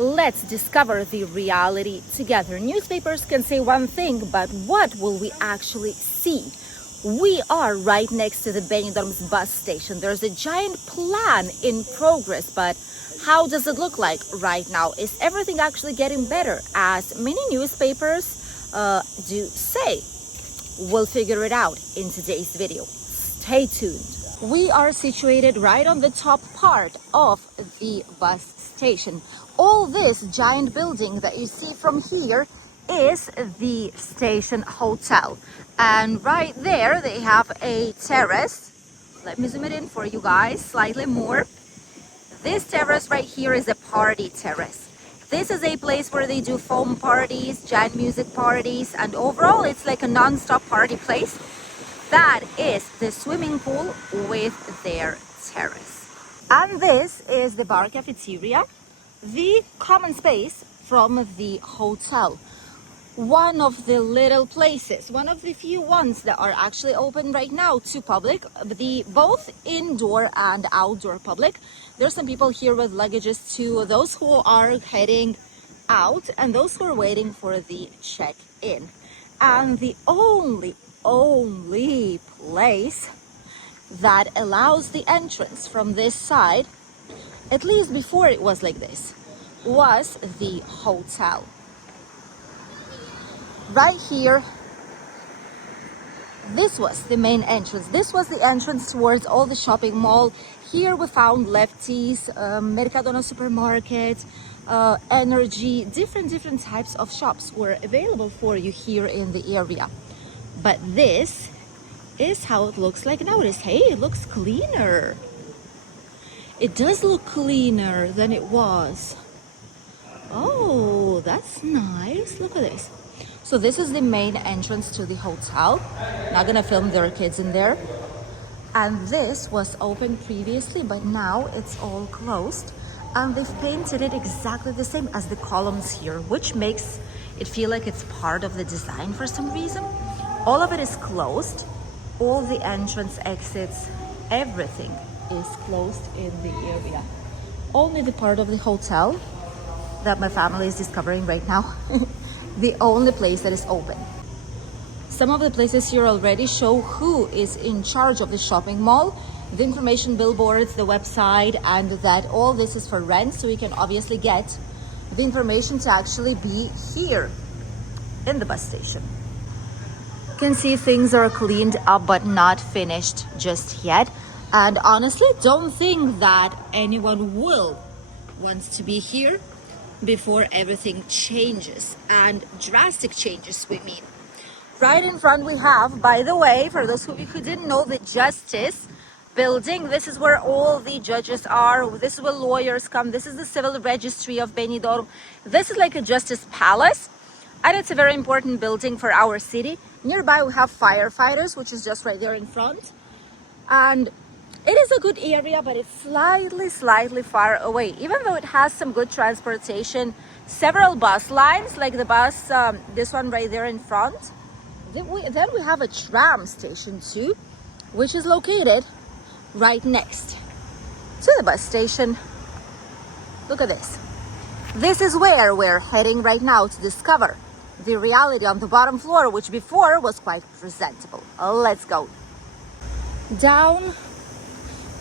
Let's discover the reality together. Newspapers can say one thing, but what will we actually see? We are right next to the Benidorm's bus station. There's a giant plan in progress, but how does it look like right now? Is everything actually getting better, as many newspapers do say? We'll figure it out in today's video. Stay tuned. We are situated right on the top part of the bus station. All this giant building that you see from here is the station hotel. And right there they have a terrace. Let me zoom it in for you guys slightly more. This terrace right here is a party terrace. This is a place where they do foam parties, giant music parties, and overall it's like a non-stop party place. That is the swimming pool with their terrace. And this is the bar cafeteria, the common space from the hotel. One of the little places, one of the few ones that are actually open right now to public, both indoor and outdoor public. There's some people here with luggages too, those who are heading out and those who are waiting for the check-in. And the only place that allows the entrance from this side, at least before it was like this, was the hotel. Right here, this was the main entrance. This was the entrance towards all the shopping mall. Here we found Lefties, Mercadona supermarket, energy, different types of shops were available for you here in the area. But this is how it looks like nowadays. Hey, it looks cleaner. It does look cleaner than it was. Oh, that's nice. Look at this. So this is the main entrance to the hotel. Not gonna film their kids in there. And this was open previously, but now it's all closed. And they've painted it exactly the same as the columns here, which makes it feel like it's part of the design for some reason. All of it is closed. All the entrance exits, everything is closed in the area. Only the part of the hotel that my family is discovering right now. The only place that is open. Some of the places here already show who is in charge of the shopping mall, the information billboards, the website, and that all this is for rent, so you can obviously get the information to actually be here in the bus station. You can see things are cleaned up but not finished just yet, and honestly don't think that anyone will wants to be here before everything changes, and drastic changes we mean. Right in front we have, by the way, for those of you who didn't know, the Justice building. This is where all the judges are. This is where lawyers come. This is the civil registry of Benidorm. This is like a justice palace, and it's a very important building for our city. Nearby we have firefighters, which is just right there in front, and it is a good area, but it's slightly far away. Even though it has some good transportation, several bus lines, like the bus, this one right there in front. Then we have a tram station too, which is located right next to the bus station. Look at this. This is where we're heading right now to discover the reality on the bottom floor, which before was quite presentable. Let's go. Down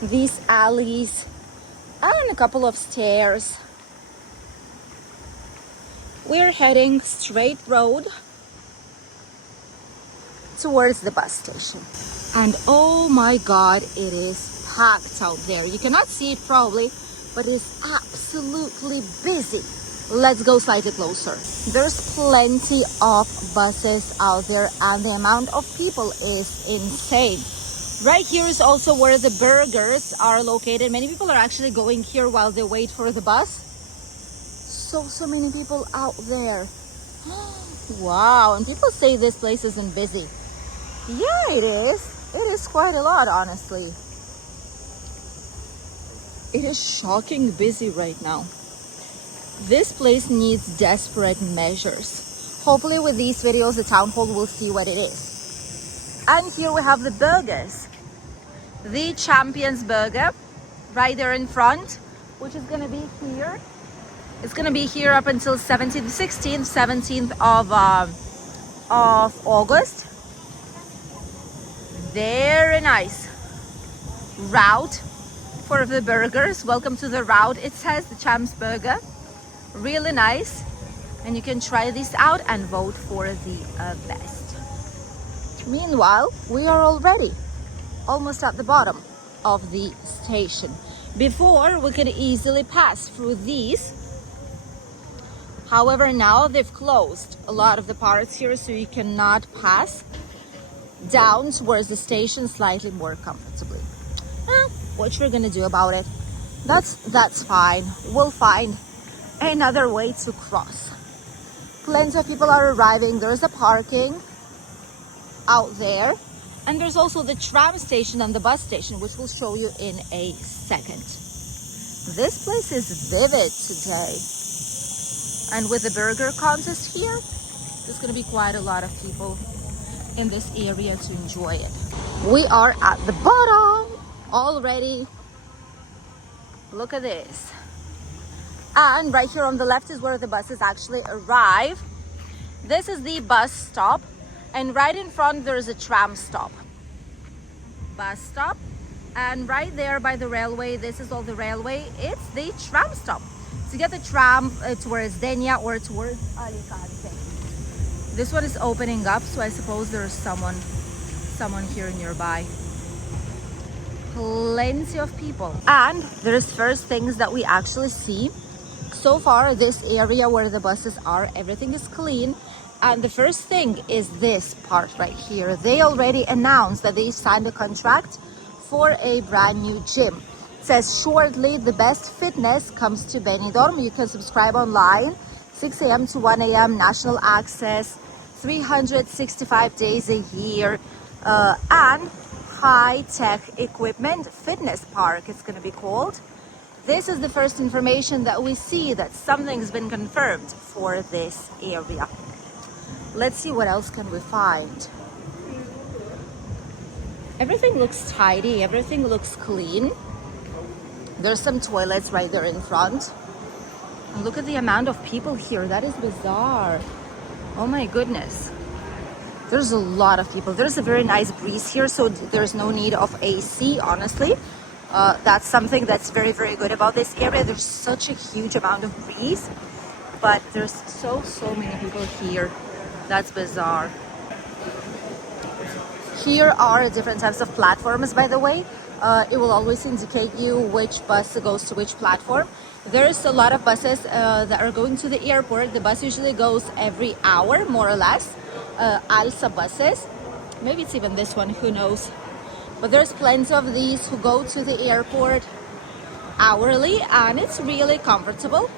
these alleys and a couple of stairs, we're heading straight road towards the bus station. And oh my god, it is packed out there. You cannot see it probably, but it is absolutely busy. Let's go slightly closer. There's plenty of buses out there, and the amount of people is insane. Right here is also where the burgers are located. Many people are actually going here while they wait for the bus. So many people out there. Wow, and people say this place isn't busy. Yeah, it is. It is quite a lot, honestly. It is shocking busy right now. This place needs desperate measures. Hopefully with these videos, the town hall will see what it is. And here we have the burgers. The Champions Burger right there in front, which is gonna be here. It's gonna be here up until 17th, 16th, 17th of August. Very nice route for the burgers. Welcome to the route. It says the Champs Burger. Really nice. And you can try this out and vote for the best. Meanwhile, we are already almost at the bottom of the station. Before, we could easily pass through these. However, now they've closed a lot of the parts here, so you cannot pass down towards the station slightly more comfortably. What you're gonna do about it? That's fine. We'll find another way to cross. Plenty of people are arriving. There's a parking out there, and there's also the tram station and the bus station, which we'll show you in a second. This place is vivid today, and with the burger contest here, there's gonna be quite a lot of people in this area to enjoy it. We are at the bottom already. Look at this. And right here on the left is where the buses actually arrive. This is the bus stop, and right in front there's a tram stop. Bus stop, and right there by the railway, this is all the railway, it's the tram stop. To get the tram towards Denia or towards Alicante. This one is opening up, so I suppose there's someone here nearby. Plenty of people. And there's first things that we actually see. So far, this area where the buses are, everything is clean. And the first thing is this part right here. They already announced that they signed a contract for a brand new gym. It says shortly, the best fitness comes to Benidorm. You can subscribe online, 6 a.m. to 1 a.m. national access, 365 days a year, and high-tech equipment fitness park, it's going to be called. This is the first information that we see that something's been confirmed for this area. Let's see what else can we find. Everything looks tidy, everything looks clean. There's some toilets right there in front. And look at the amount of people here. That is bizarre. Oh my goodness. There's a lot of people. There's a very nice breeze here, so there's no need of AC, honestly. That's something that's very, very good about this area. There's such a huge amount of breeze, but there's so many people here. That's bizarre. Here are different types of platforms, by the way. It will always indicate you which bus goes to which platform. There's a lot of buses that are going to the airport. The bus usually goes every hour, more or less. Alsa buses. Maybe it's even this one, who knows. But there's plenty of these who go to the airport hourly, and it's really comfortable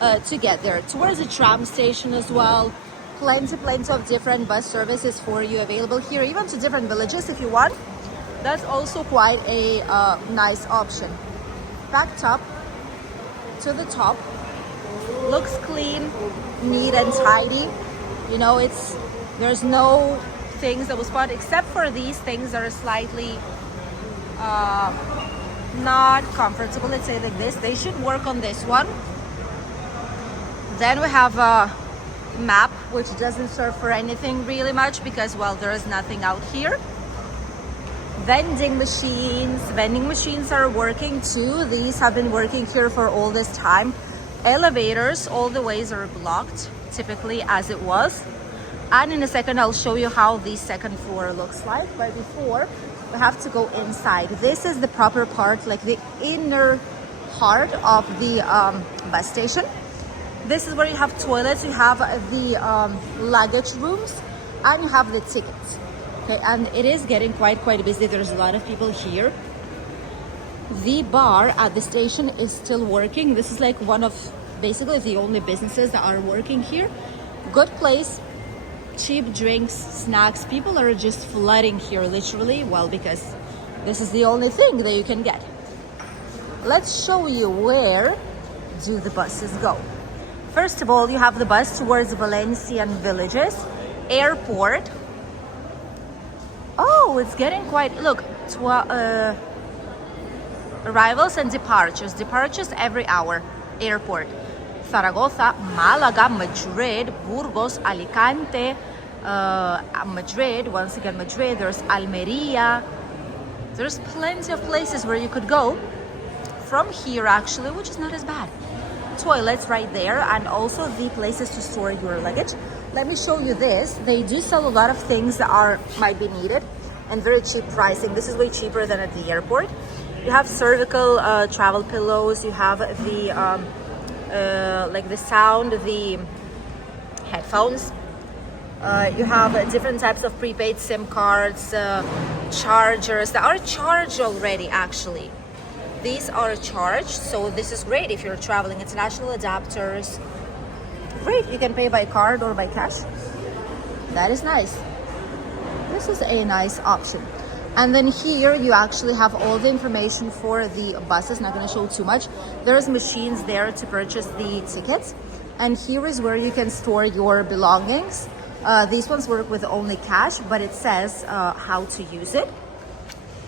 to get there. Towards the tram station as well. Plenty of different bus services for you available here, even to different villages if you want. That's also quite a nice option. Backed up to the top. Looks clean, neat and tidy. You know, there's no things that will spot except for these things that are slightly not comfortable. Let's say like this. They should work on this one. Then we have a map, which doesn't serve for anything really much because, well, there is nothing out here. Vending machines are working too. These have been working here for all this time. Elevators, all the ways are blocked, typically as it was. And in a second, I'll show you how the second floor looks like. But before, we have to go inside. This is the proper part, like the inner part of the bus station. This is where you have toilets, you have the luggage rooms, and you have the tickets. Okay, and it is getting quite busy. There's a lot of people here. The bar at the station is still working. This is like one of basically the only businesses that are working here. Good place, cheap drinks, snacks. People are just flooding here, literally. Well, because this is the only thing that you can get. Let's show you where do the buses go. First of all, you have the bus towards Valencian villages, airport. Oh, it's getting quite, look, arrivals and departures every hour, airport. Zaragoza, Malaga, Madrid, Burgos, Alicante, Madrid, once again Madrid, there's Almeria. There's plenty of places where you could go from here actually, which is not as bad. Toilets right there, and also the places to store your luggage. Let me show you this. They do sell a lot of things that might be needed and very cheap pricing. This is way cheaper than at the airport. You have cervical travel pillows, you have the like the sound, the headphones. You have different types of prepaid SIM cards, chargers that are charged already actually. These are charged, so this is great if you're traveling. International adapters. Great, you can pay by card or by cash. That is nice. This is a nice option. And then here you actually have all the information for the buses. Not going to show too much. There's machines there to purchase the tickets. And here is where you can store your belongings. These ones work with only cash, but it says how to use it.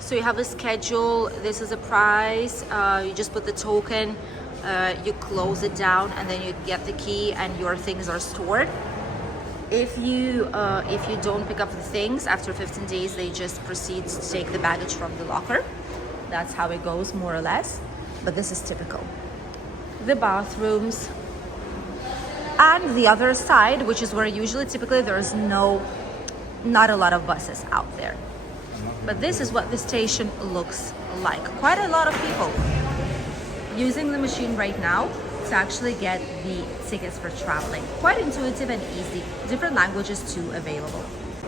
So you have a schedule, this is a price, you just put the token, you close it down, and then you get the key and your things are stored. If you don't pick up the things, after 15 days they just proceed to take the baggage from the locker. That's how it goes more or less, but this is typical. The bathrooms. And the other side, which is where usually typically there's not a lot of buses out there. But this is what the station looks like. Quite a lot of people using the machine right now to actually get the tickets for traveling. Quite intuitive and easy. Different languages too available.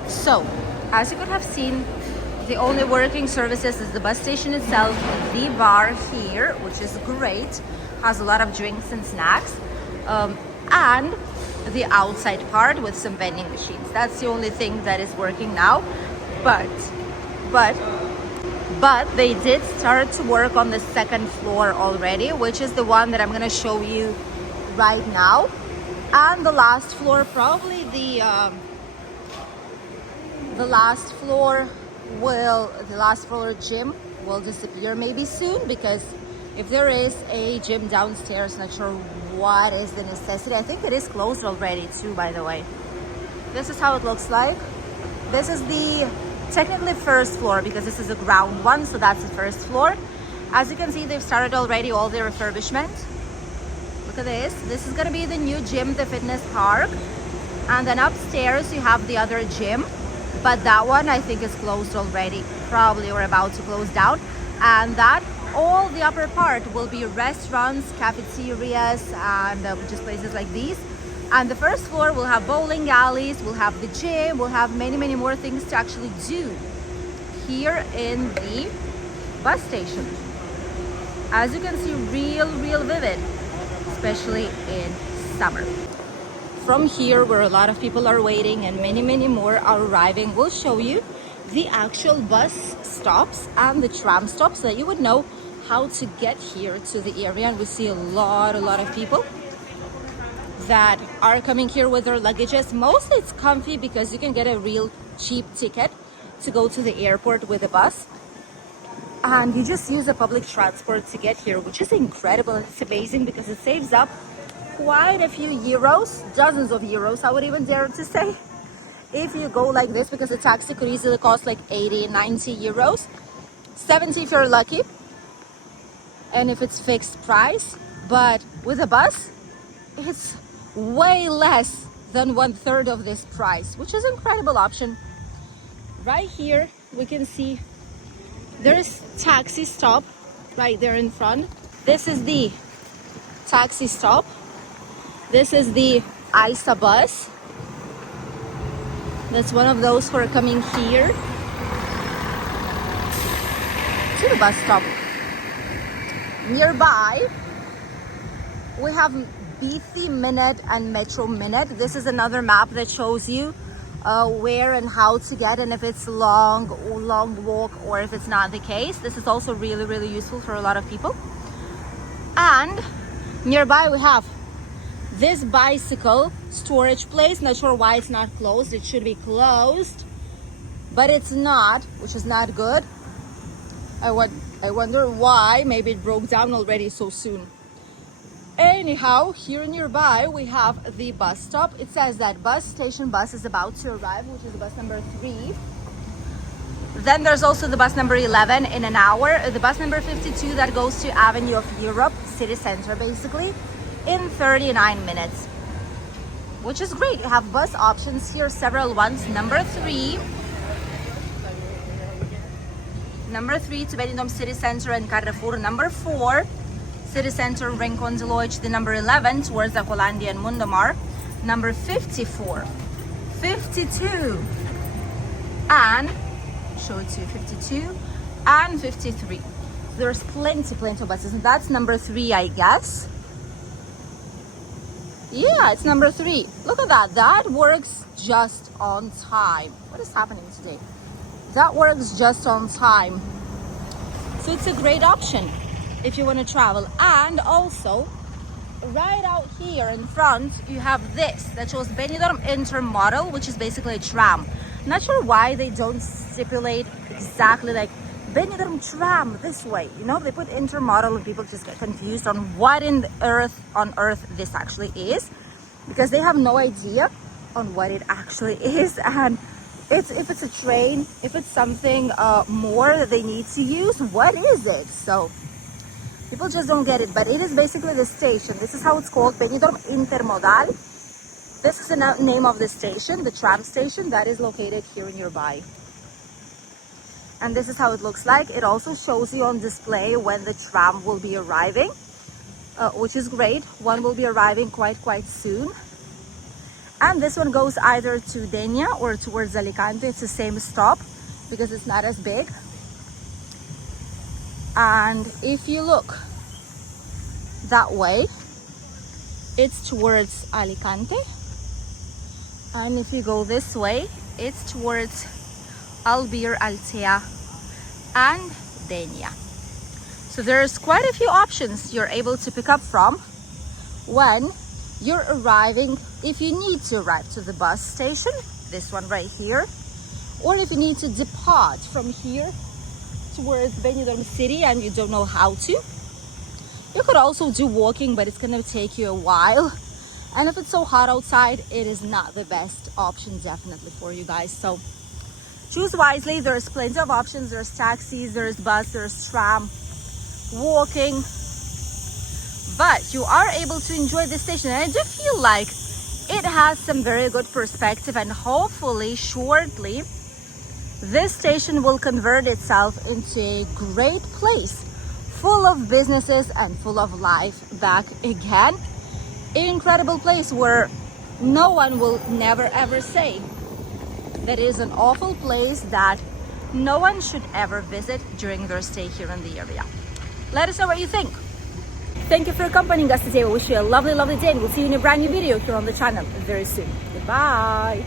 So, as you could have seen, the only working services is the bus station itself, the bar here, which is great, has a lot of drinks and snacks, and the outside part with some vending machines. That's the only thing that is working now. But they did start to work on the second floor already, which is the one that I'm going to show you right now. And the last floor, probably the last floor gym will disappear maybe soon, because if there is a gym downstairs, not sure what is the necessity. I think it is closed already too, by the way. This is how it looks like. This is the technically first floor, because this is a ground one, so that's the first floor. As you can see, they've started already all the refurbishment. Look at this. This is going to be the new gym, the fitness park. And then upstairs you have the other gym, but that one I think is closed already, probably, or about to close down. And that all the upper part will be restaurants, cafeterias, and just places like these. And the first floor will have bowling alleys, we'll have the gym, we'll have many, many more things to actually do here in the bus station. As you can see, real vivid, especially in summer. From here, where a lot of people are waiting and many, many more are arriving, we'll show you the actual bus stops and the tram stops so that you would know how to get here to the area. And we see a lot of people that are coming here with their luggages. Mostly it's comfy because you can get a real cheap ticket to go to the airport with a bus, and you just use the public transport to get here, which is incredible. It's amazing because it saves up quite a few euros, dozens of euros I would even dare to say, if you go like this, because a taxi could easily cost like 80-90 euros, 70 if you're lucky, and if it's fixed price. But with a bus, it's way less than 1/3 of this price, which is an incredible option. Right here we can see there's taxi stop right there in front. This is the taxi stop. This is the ISA bus. That's one of those who are coming here to the bus stop. Nearby we have BC Minute and Metro Minute. This is another map that shows you where and how to get, and if it's long walk or if it's not the case. This is also really useful for a lot of people. And nearby we have this bicycle storage place. Not sure why it's not closed. It should be closed, but it's not, which is not good. I wonder why. Maybe it broke down already so soon. Anyhow, here nearby we have the bus stop. It says that bus station bus is about to arrive, which is bus number 3. Then there's also the bus number 11 in an hour, the bus number 52 that goes to Avenue of Europe, city center basically, in 39 minutes, which is great. You have bus options here, several ones. Number 3 to Benidorm city center and Carrefour. Number 4, city center, Rincon de Loja. The number 11 towards Aqualandia and Mundamar. Number 54, 52, and show it to you, 52 and 53. There's plenty of buses, and that's number 3, I guess. Yeah, it's number 3. Look at that. That works just on time. What is happening today? That works just on time. So it's a great option if you want to travel. And also, right out here in front, you have this that shows Benidorm Intermodal, which is basically a tram. Not sure why they don't stipulate exactly like Benidorm tram this way. You know, they put intermodal and people just get confused on what on earth this actually is, because they have no idea on what it actually is. And if it's a train, if it's something more that they need to use, what is it? So people just don't get it. But it is basically the station. This is how it's called, Benidorm Intermodal. This is the name of the station, the tram station that is located here nearby. And this is how it looks like. It also shows you on display when the tram will be arriving, which is great. One will be arriving quite soon. And this one goes either to Denia or towards Alicante. It's the same stop because it's not as big. And if you look that way, it's towards Alicante. And if you go this way, it's towards Albir, Altea, and Denia. So there's quite a few options you're able to pick up from when you're arriving, if you need to arrive to the bus station, this one right here, or if you need to depart from here towards Benidorm city and you don't know how to. You could also do walking, but it's going to take you a while. And if it's so hot outside, it is not the best option definitely for you guys. So choose wisely. There's plenty of options. There's taxis, there's bus, there's tram, walking. But you are able to enjoy this station. And I do feel like it has some very good perspective, and hopefully shortly this station will convert itself into a great place full of businesses and full of life back again. Incredible place where no one will never ever say that is an awful place that no one should ever visit during their stay here in the area. Let us know what you think. Thank you for accompanying us today. We wish you a lovely day, and we'll see you in a brand new video here on the channel very soon. Goodbye.